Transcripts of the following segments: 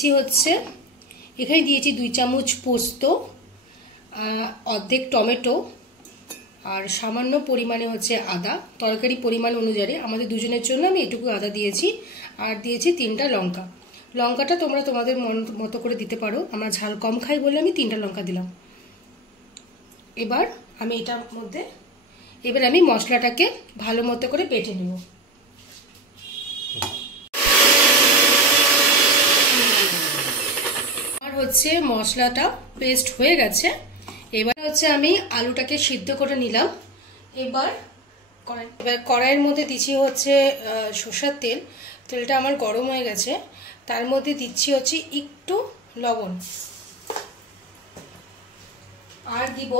দিচ্ছি হচ্ছে, এখানে দিয়েছি 2 চামচ পোস্ত, অর্ধেক টমেটো, আর সামান্য পরিমাণে হচ্ছে আদা, তরকারি পরিমাণ অনুযায়ী আমাদের দুজনের জন্য আমি এটুকু আদা দিয়েছি। আর দিয়েছি 3টা লঙ্কা। লঙ্কাটা তোমরা তোমাদের মতো করে দিতে পারো, আমরা ঝাল কম খাই বলে আমি 3টা লঙ্কা দিলাম। এবার আমি এটার মধ্যে মশলাটাকে ভালো মতো করে বেটে নেব। আর হচ্ছে মশলাটা পেস্ট হয়ে গেছে। এবার হচ্ছে আমি আলুটাকে সিদ্ধ করে নিলাম। এবার কড়াইয়ের মধ্যে দিচ্ছি হচ্ছে সরষের তেল। তেলটা আমার গরম হয়ে গেছে, তার মধ্যে দিচ্ছি হচ্ছে একটু লবণ, আর দিব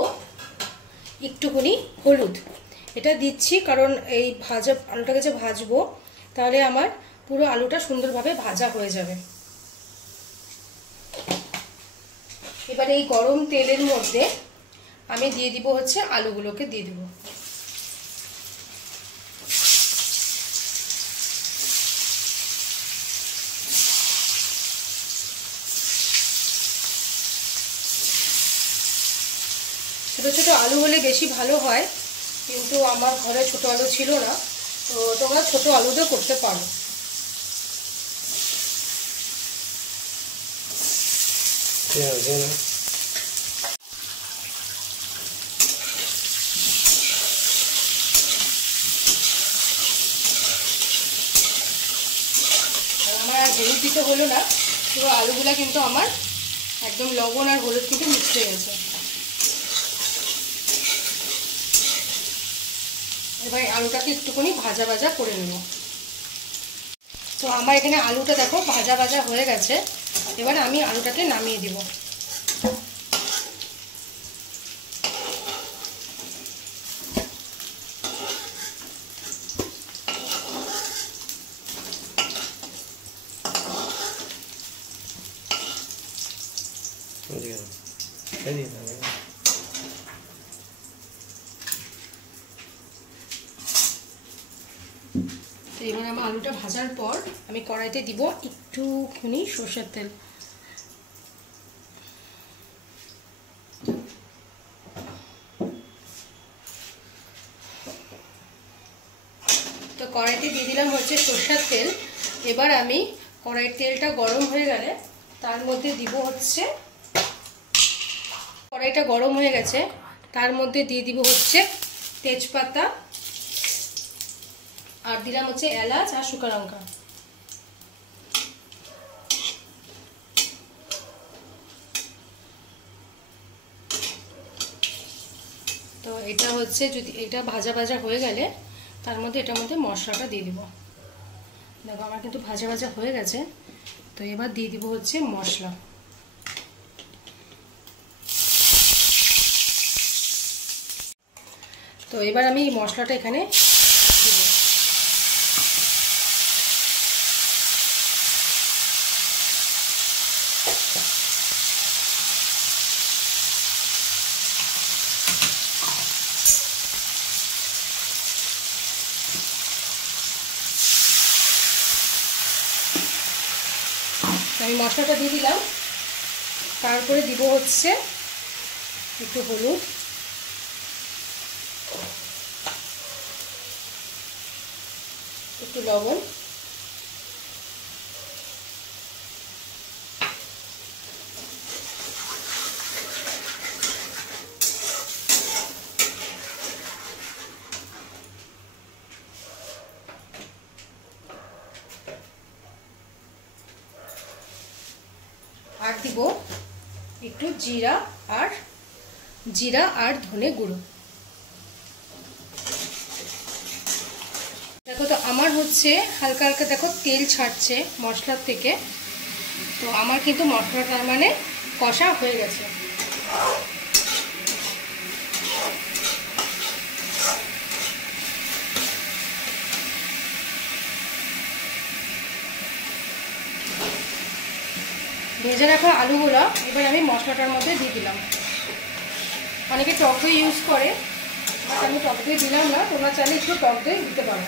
একটুখানি হলুদ। এটা দিচ্ছি কারণ এই আলুটাকে যে ভাজবো তাহলে আমার পুরো আলুটা সুন্দরভাবে ভাজা হয়ে যাবে। এবার এই গরম তেলের মধ্যে আমি দিয়ে দিব হচ্ছে আলুগুলোকে দিয়ে দেব। ছোট ছোট আলু হলে বেশি ভালো হয়, কিন্তু আমার ঘরে ছোট আলু ছিল না, তো তোমরা ছোট আলুতেও করতে পারো। আমার হলুদ দিতে হলো না, পুরো আলুগুলা কিন্তু আমার একদম লবণ আর হলুদ কিন্তু মিক্স হয়ে গেছে। এবার আলুটাকে একটুখানি ভাজা ভাজা করে নেব। তো আমার এখানে আলুটা দেখো ভাজা ভাজা হয়ে গেছে। এবার আমি আলুটাকে নামিয়ে দেব। তো এবার আমার আলুটা ভাজার পর আমি কড়াইতে দিব একটুখানি সরষের তেল। তো কড়াইতে দিয়ে দিলাম হচ্ছে সরষের তেল। এবার আমি কড়াইয়ের তেলটা গরম হয়ে গেলে তার মধ্যে দিব হচ্ছে, কড়াইটা গরম হয়ে গেছে, তার মধ্যে দিয়ে দিব হচ্ছে তেজপাতা, আর দিলাম হচ্ছে এলাচ আর শুকনো লঙ্কা। তো এটা হচ্ছে, যদি এটা ভাজা ভাজা হয়ে গেলে তার মধ্যে এটার মধ্যে মশলাটা দিয়ে দিব। দেখো আমার কিন্তু ভাজা ভাজা হয়ে গেছে। তো এবার দিয়ে দিব হচ্ছে মশলা। তো এবার আমি এই মশলাটা এখানে দিব। আমি মশলাটা দিয়ে দিলাম। তারপরে দিব হচ্ছে একটু হলুদ, একটু লবণ, আর দিব একটু জিরা আর ধনে গুঁড়ো। দেখো তো আমার হচ্ছে হালকা হালকা দেখো তেল ছাড়ছে মশলার থেকে। তো আমার কিন্তু মশলাটা মানে কষা হয়ে গেছে। ভেজে রাখা আলুগুলো এবার আমি মশলাটার মধ্যে দিয়ে দিলাম। অনেকে টক দই ইউজ করে, বাট আমি টক দই দিলাম না, তোমরা চাইলে একটু টক দই দিতে পারো।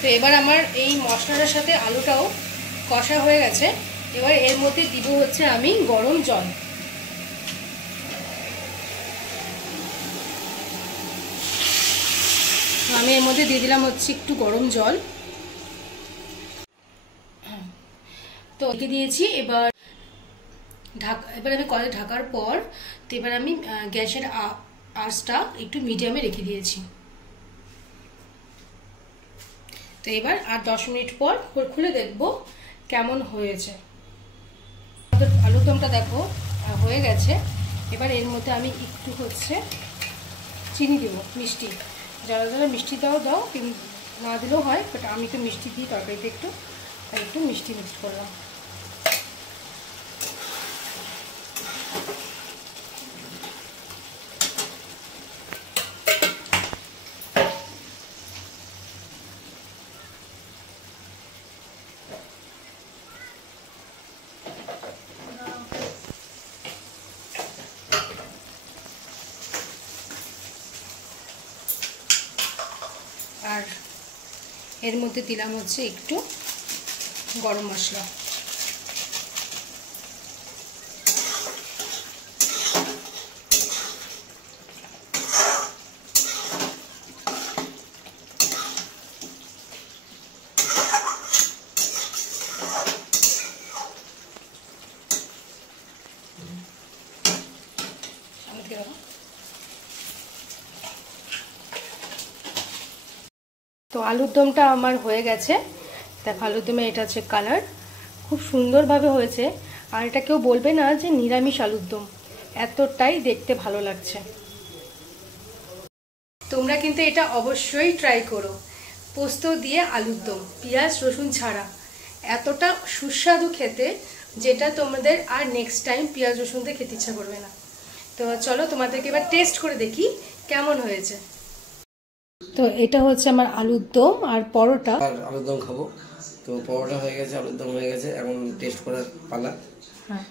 তো এবার আমার এই মশলাটার সাথে আলুটাও কষা হয়ে গেছে। এবার এর মধ্যে দিব হচ্ছে আমি গরম জল। আমি এর মধ্যে দিয়ে দিলাম হচ্ছে একটু গরম জল। তো ঢেকে দিয়েছি। এবার আমি কড়াই ঢাকার পর তো এবার আমি গ্যাসের আঁচটা একটু মিডিয়ামে রেখে দিয়েছি। তো এবার আর 10 মিনিট পর খুলে দেখব কেমন হয়েছে। আলুর দমটা দেখো হয়ে গেছে। এবার এর মধ্যে আমি একটু হচ্ছে চিনি দেব, মিষ্টি। যারা যারা মিষ্টি দাও না দিলেও হয়, বাট আমি তো মিষ্টি দিই তরকারিতে একটু, তাই একটু মিষ্টি মিক্স করলাম। আর এর মধ্যে দিলাম হচ্ছে একটু গরম মশলা। তো আলুর দমটা আমার হয়ে গেছে। দেখো আলুর দমে এটা হচ্ছে কালার, খুব সুন্দরভাবে হয়েছে। আর এটা কেউ বলবে না যে নিরামিষ আলুর দম, এতটাই দেখতে ভালো লাগছে। তোমরা কিন্তু এটা অবশ্যই ট্রাই করো। পোস্ত দিয়ে আলুর দম, পেঁয়াজ রসুন ছাড়া, এতটা সুস্বাদু খেতে, যেটা তোমাদের আর নেক্সট টাইম পেঁয়াজ রসুন দিয়ে খেতে ইচ্ছা করবে না। তো চলো তোমাদেরকে এবার টেস্ট করে দেখি কেমন হয়েছে। তো এটা হচ্ছে আমার আলুর দম আর পরোটা। আর আলুর দম খাবো। তো পরোটা হয়ে গেছে, আলুর দম হয়ে গেছে, এখন টেস্ট করার পালা। হ্যাঁ।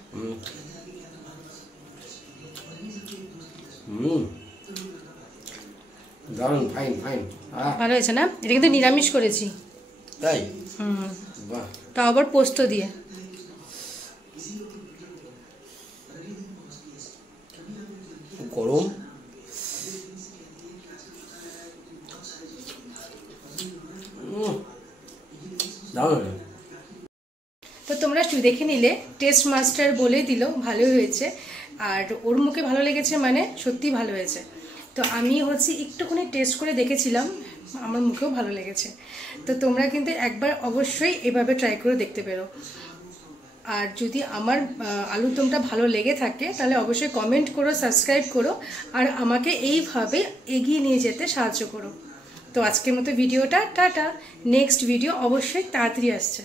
দারুণ, ফাইন ফাইন। ভালো হয়েছে না? এটা কিন্তু নিরামিষ করেছি। তাই? বাহ। তাও আবার পোস্ত দিয়ে। গরম। তো তোমরা দেখে নিলে, টেস্ট মাস্টার বলে দিল ভালোই হয়েছে। আর ওর মুখে ভালো লেগেছে মানে সত্যি ভালো হয়েছে। তো আমি হচ্ছে একটুখানি টেস্ট করে দেখেছিলাম, আমার মুখেও ভালো লেগেছে। তো তোমরা কিন্তু একবার অবশ্যই এভাবে ট্রাই করে দেখতে পারো। আর যদি আমার আলুর দমটা ভালো লেগে থাকে তাহলে অবশ্যই কমেন্ট করো, সাবস্ক্রাইব করো, আর আমাকে এইভাবে এগিয়ে নিয়ে যেতে সাহায্য করো। তো আজকের মতো ভিডিওটা টাটা। নেক্সট ভিডিও অবশ্যই তাড়াতাড়ি আসছে।